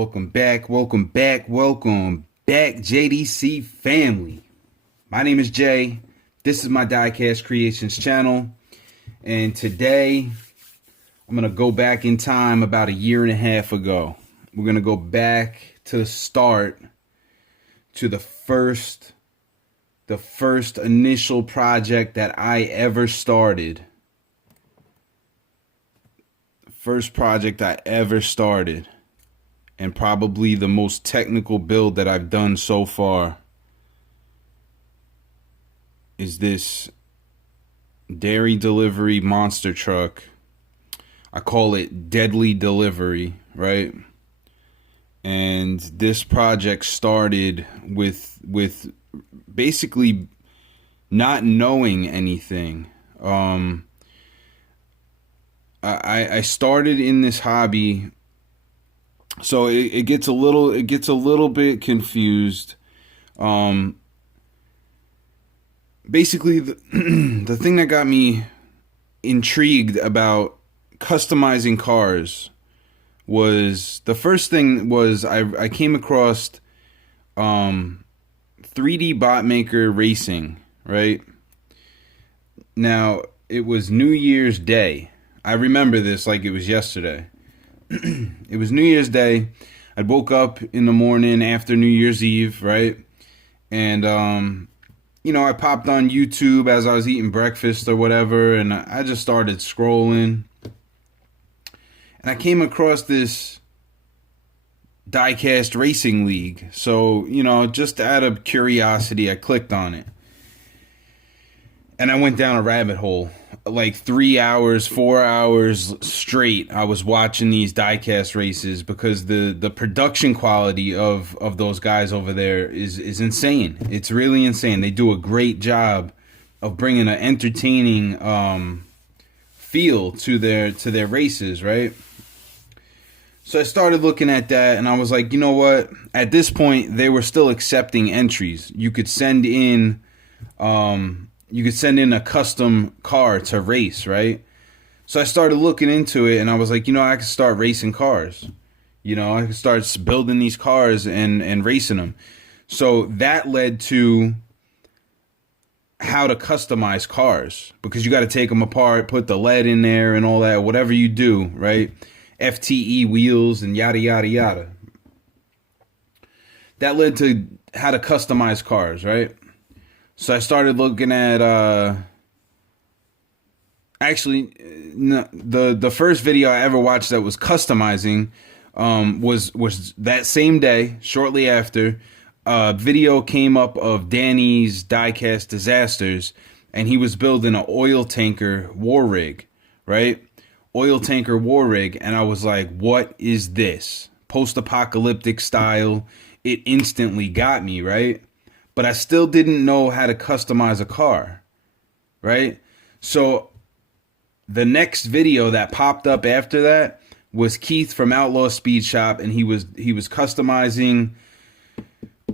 Welcome back, JDC family. My name is Jay. This is my Diecast Creations channel. And today, I'm going to go back in time about a year and a half ago. We're going to go back to the start, to the first initial project that I ever started. First project I ever started. And probably the most technical build that I've done so far is this dairy delivery monster truck. I call it Deadly Delivery, right? And this project started with basically not knowing anything. I started in this hobby. So it gets a little bit confused. Basically, the thing that got me intrigued about customizing cars was the first thing was I came across 3D Bot Maker Racing, right? Now, it was New Year's Day. I remember this like it was yesterday. It was New Year's Day. I woke up in the morning after New Year's Eve, right? And, I popped on YouTube as I was eating breakfast or whatever, and I just started scrolling. And I came across this Diecast Racing League. So, just out of curiosity, I clicked on it. And I went down a rabbit hole. Like 3 hours, 4 hours straight, I was watching these diecast races because the production quality of those guys over there is insane. It's really insane. They do a great job of bringing an entertaining feel to their races, right? So I started looking at that, and I was like, you know what? At this point, they were still accepting entries. You could send in a custom car to race, right? So I started looking into it, and I was like, I could start racing cars. I could start building these cars and racing them. So that led to how to customize cars, because you got to take them apart, put the lead in there and all that, whatever you do, right? FTE wheels and yada, yada, yada. That led to how to customize cars, right? So I started looking at, the first video I ever watched that was customizing was that same day, shortly after. A video came up of Danny's Diecast Disasters, and he was building an oil tanker war rig, right? Oil tanker war rig, and I was like, what is this? Post-apocalyptic style. It instantly got me, right? But I still didn't know how to customize a car, right? So the next video that popped up after that was Keith from Outlaw Speed Shop, and he was customizing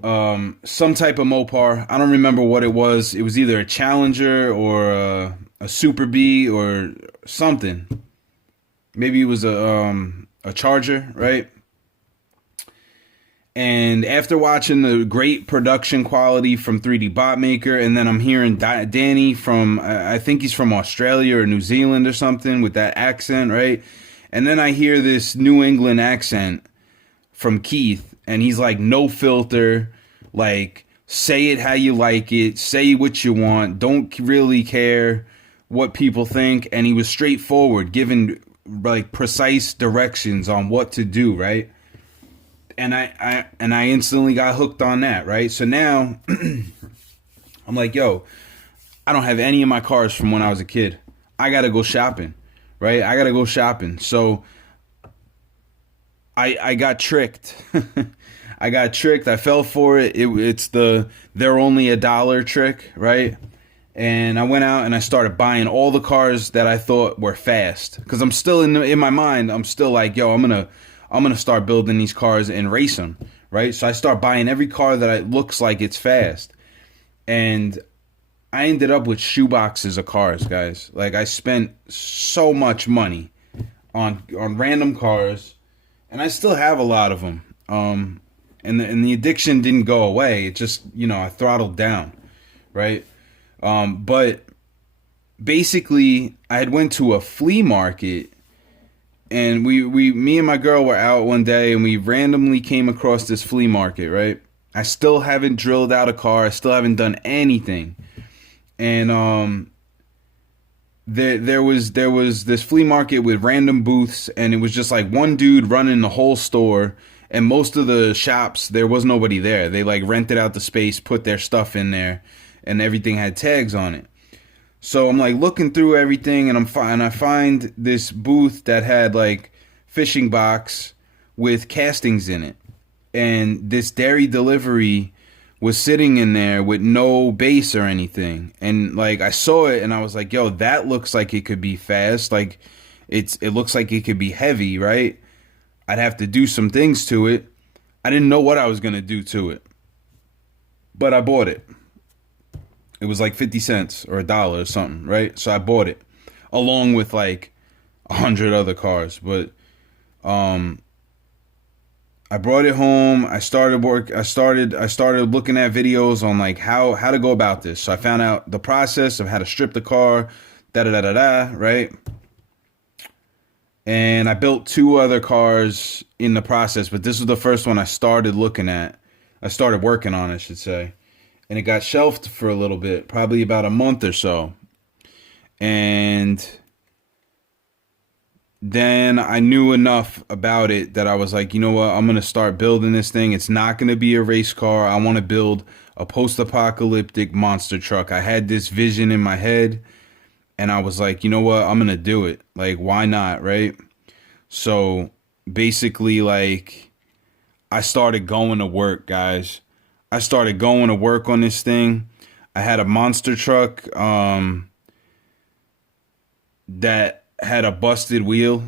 some type of Mopar. I don't remember what it was. It was either a Challenger or a Super B or something. Maybe it was a Charger, right? And after watching the great production quality from 3D Bot Maker, and then I'm hearing Danny from, I think he's from Australia or New Zealand or something with that accent, right? And then I hear this New England accent from Keith, and he's like, no filter, like, say it how you like it, say what you want, don't really care what people think. And he was straightforward, giving like precise directions on what to do, right? And I instantly got hooked on that, right? So now I'm like, yo, I don't have any of my cars from when I was a kid. I gotta go shopping, right? I gotta go shopping. So I got tricked. I got tricked. I fell for it. It's the they're only $1 trick, right? And I went out and I started buying all the cars that I thought were fast, because I'm still in my mind. I'm still like, yo, I'm gonna start building these cars and race them, right? So I start buying every car that looks like it's fast, and I ended up with shoeboxes of cars, guys. Like, I spent so much money on random cars, and I still have a lot of them. And the addiction didn't go away. It just, I throttled down, right? But basically, I had went to a flea market, and me and my girl were out one day, and we randomly came across this flea market, right? I still haven't drilled out a car. I still haven't done anything. And there was this flea market with random booths, and it was just like one dude running the whole store, and most of the shops there was nobody there. They like rented out the space, put their stuff in there, and everything had tags on it. So I'm like looking through everything, and I find this booth that had like fishing box with castings in it, and this dairy delivery was sitting in there with no base or anything. And like I saw it and I was like, yo, that looks like it could be fast. Like it looks like it could be heavy, right? I'd have to do some things to it. I didn't know what I was going to do to it, but I bought it. It was like 50 cents or $1 or something, right? So I bought it along with like 100 other cars. But I brought it home. I started looking at videos on like how to go about this. So I found out the process of how to strip the car, right? And I built 2 other cars in the process, but this was the first one I started looking at. I started working on, I should say. And it got shelved for a little bit, probably about a month or so. And then I knew enough about it that I was like, you know what? I'm going to start building this thing. It's not going to be a race car. I want to build a post-apocalyptic monster truck. I had this vision in my head, and I was like, you know what? I'm going to do it. Like, why not, right? So basically, like, I started going to work, guys. I started going to work on this thing. I had a monster truck that had a busted wheel.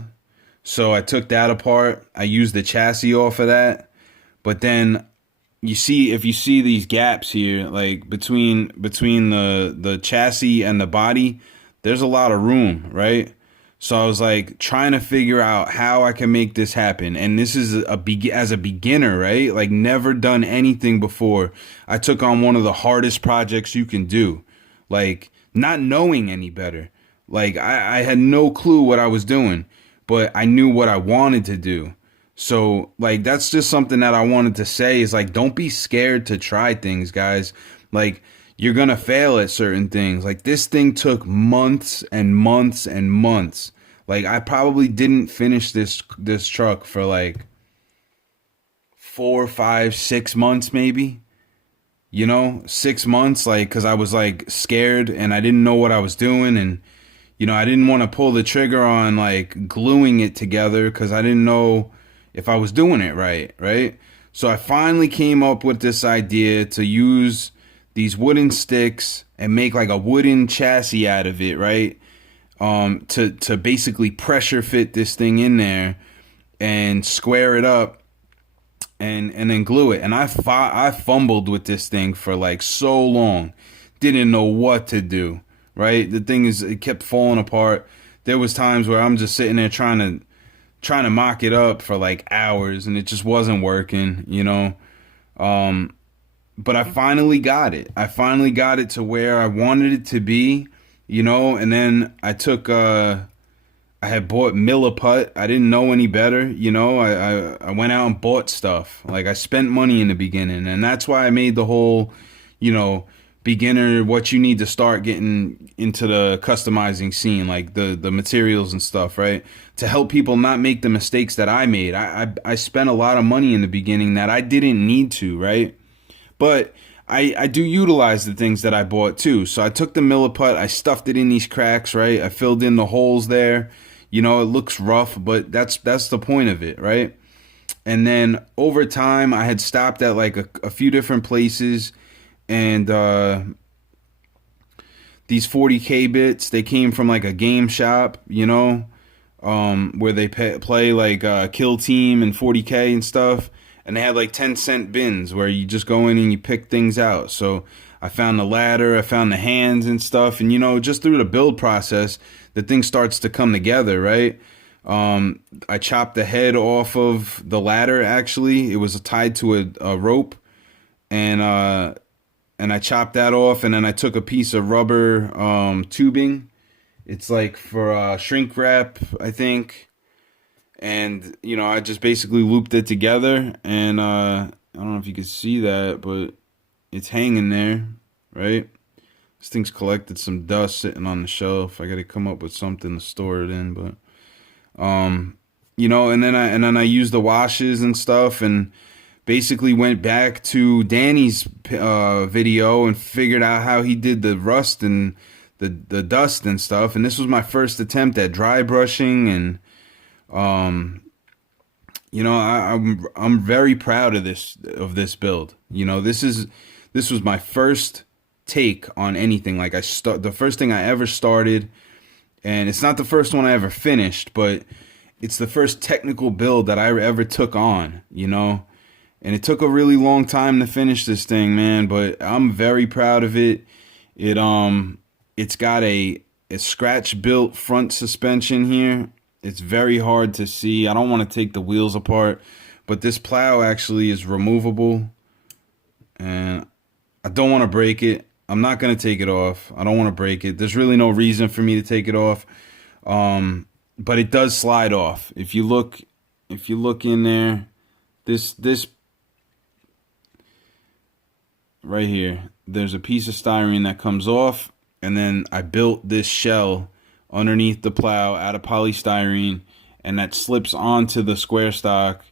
So I took that apart. I used the chassis off of that. But then if you see these gaps here, like between the chassis and the body, there's a lot of room, right? So I was like trying to figure out how I can make this happen. And this is as a beginner, right? Like never done anything before. I took on one of the hardest projects you can do, like not knowing any better. Like I had no clue what I was doing, but I knew what I wanted to do. So like, that's just something that I wanted to say is like, don't be scared to try things, guys. Like, you're going to fail at certain things. Like this thing took months and months and months. Like I probably didn't finish this truck for like 4, 5, 6 months, maybe, 6 months. Like, cause I was like scared and I didn't know what I was doing. And, I didn't want to pull the trigger on like gluing it together cause I didn't know if I was doing it right. Right. So I finally came up with this idea to use these wooden sticks and make like a wooden chassis out of it, right? To basically pressure fit this thing in there and square it up and then glue it. And I fumbled with this thing for like so long, didn't know what to do, right? The thing is, it kept falling apart. There was times where I'm just sitting there trying to mock it up for like hours and it just wasn't working, But I finally got it. I finally got it to where I wanted it to be, and then I took, I had bought Milliput. I didn't know any better, I went out and bought stuff. Like I spent money in the beginning, and that's why I made the whole, beginner, what you need to start getting into the customizing scene, like the materials and stuff, right? To help people not make the mistakes that I made. I spent a lot of money in the beginning that I didn't need to, right? But I do utilize the things that I bought too. So I took the Milliput, I stuffed it in these cracks, right? I filled in the holes there. It looks rough, but that's the point of it, right? And then over time, I had stopped at like a few different places, and these 40K bits, they came from like a game shop, where they play like Kill Team and 40K and stuff. And they had like 10-cent bins where you just go in and you pick things out. So I found the ladder, I found the hands and stuff. And, just through the build process, the thing starts to come together, right? I chopped the head off of the ladder. Actually, it was tied to a rope, and I chopped that off, and then I took a piece of rubber tubing. It's like for shrink wrap, I think, and I just basically looped it together, and I don't know if you can see that, but it's hanging there, right? This thing's collected some dust sitting on the shelf. I got to come up with something to store it in, but and then I used the washes and stuff, and basically went back to Danny's video and figured out how he did the rust and the dust and stuff. And this was my first attempt at dry brushing, and I'm very proud of this build. This was my first take on anything. Like the first thing I ever started, and it's not the first one I ever finished, but it's the first technical build that I ever took on, and it took a really long time to finish this thing, man, but I'm very proud of it. It's got a scratch built front suspension here. It's very hard to see. I don't want to take the wheels apart, but this plow actually is removable, and I don't want to break it. I'm not going to take it off. I don't want to break it. There's really no reason for me to take it off. But it does slide off. If you look in there, this right here, there's a piece of styrene that comes off, and then I built this shell underneath the plow out of polystyrene, and that slips onto the square stock,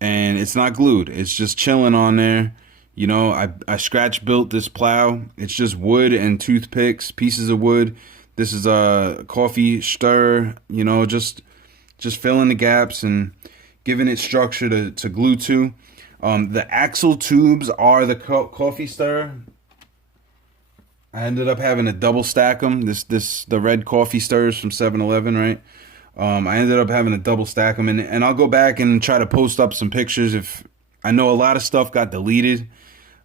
and it's not glued. It's just chilling on there. I scratch built this plow. It's just wood and toothpicks, pieces of wood. This is a coffee stir, just filling the gaps and giving it structure to glue to. The axle tubes are the coffee stir. I ended up having to double stack them. The red coffee stirs from 7-Eleven, right? I ended up having to double stack them, and I'll go back and try to post up some pictures. If I know a lot of stuff got deleted,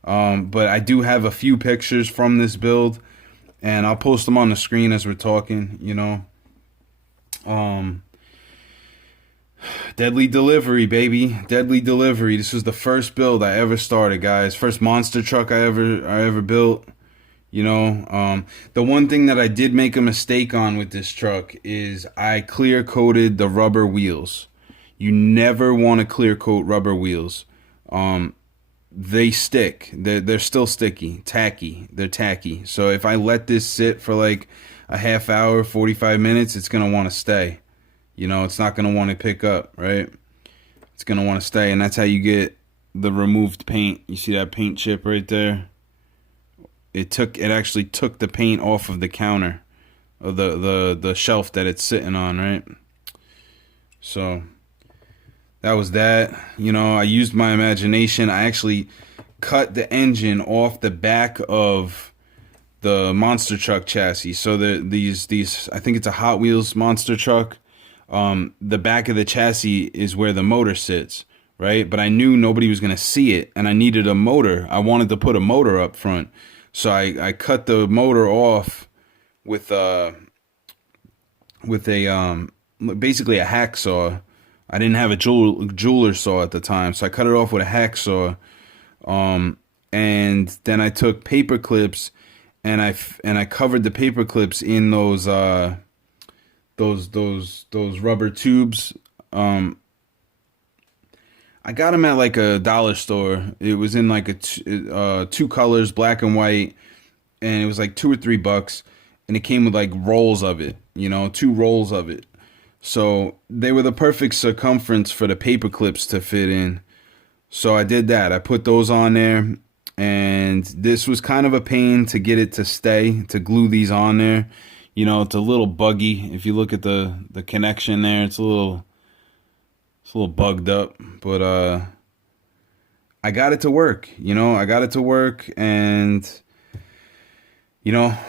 but I do have a few pictures from this build, and I'll post them on the screen as we're talking. Deadly Delivery, baby. Deadly Delivery. This was the first build I ever started, guys. First monster truck I ever built. The one thing that I did make a mistake on with this truck is I clear coated the rubber wheels. You never want to clear coat rubber wheels. They stick. They're still sticky, tacky. They're tacky. So if I let this sit for like a half hour, 45 minutes, it's gonna want to stay. It's not gonna want to pick up, right? It's gonna want to stay, and that's how you get the removed paint. You see that paint chip right there? It actually took the paint off of the counter, of the shelf that it's sitting on, right? So that was that. I used my imagination. I actually cut the engine off the back of the monster truck chassis. So these I think it's a Hot Wheels monster truck. The back of the chassis is where the motor sits, right? But I knew nobody was gonna see it, and I needed a motor. I wanted to put a motor up front. So I cut the motor off with basically a hacksaw. I didn't have a jeweler saw at the time, so I cut it off with a hacksaw. And then I took paper clips, and I covered the paper clips in those rubber tubes. I got them at like a dollar store. It was in like two colors, black and white, and it was like $2 or $3, and it came with like rolls of it, 2 rolls of it. So they were the perfect circumference for the paper clips to fit in. So I did that. I put those on there, and this was kind of a pain to get it to stay, to glue these on there. It's a little buggy. If you look at the connection there, it's a little bugged up, but I got it to work. I got it to work, and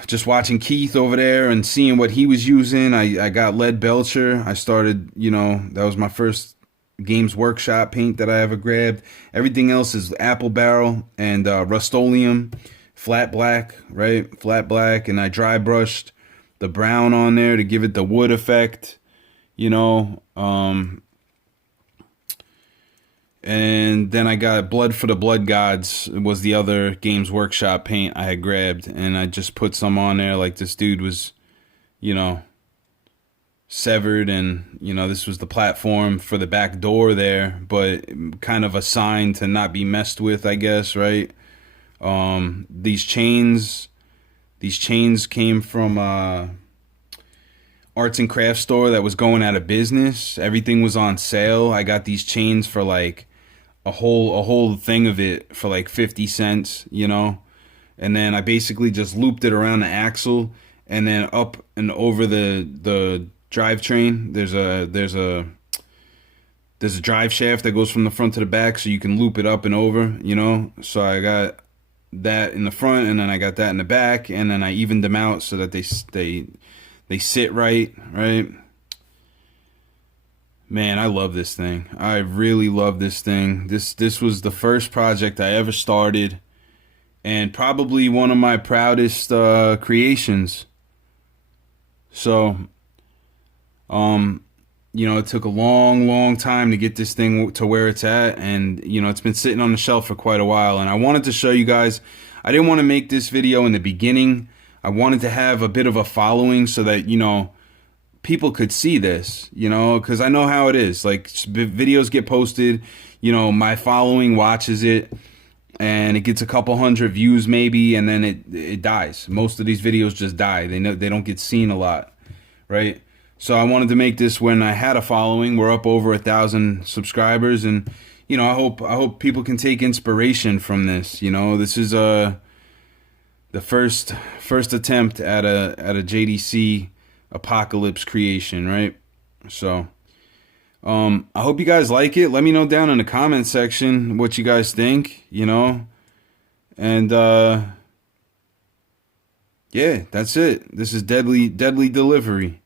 just watching Keith over there and seeing what he was using, I got lead belcher. I started, that was my first Games Workshop paint that I ever grabbed. Everything else is apple barrel and Rust-Oleum, flat black, right? Flat black, and I dry brushed the brown on there to give it the wood effect. you know. And then I got Blood for the Blood Gods was the other Games Workshop paint I had grabbed, and I just put some on there. Like, this dude was, you know, severed, and you know, this was the platform for the back door there, but kind of a sign to not be messed with, I guess, right? These chains came from arts and crafts store that was going out of business. Everything was on sale. I got these chains for like a whole thing of it for like 50 cents, you know. And then I basically just looped it around the axle, and then up and over the drivetrain. There's a drive shaft that goes from the front to the back, so you can loop it up and over, you know. So I got that in the front, and then I got that in the back, and then I evened them out so that they sit right. Man, I love this thing. I really love this thing. This was the first project I ever started, and probably one of my proudest creations. So, you know, it took a long time to get this thing to where it's at, and you know, it's been sitting on the shelf for quite a while. And I wanted to show you guys. I didn't want to make this video in the beginning. I wanted to have a bit of a following so that, you know, people could see this, you know, because I know how it is. Like, videos get posted, you know, my following watches it, and it gets a couple hundred views maybe, and then it dies. Most of these videos just die. They don't get seen a lot, right? So I wanted to make this when I had a following. We're up over 1,000 subscribers, and you know, I hope people can take inspiration from this. You know, this is the first attempt at a JDC Apocalypse creation, right? So I hope you guys like it. Let me know down in the comment section what you guys think, you know. And yeah, that's it. This is Deadly Delivery.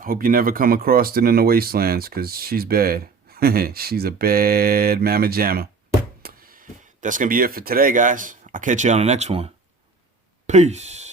Hope you never come across it in the wastelands, because she's bad. She's a bad mamma jamma. That's going to be it for today, guys. I'll catch you on the next one. Peace.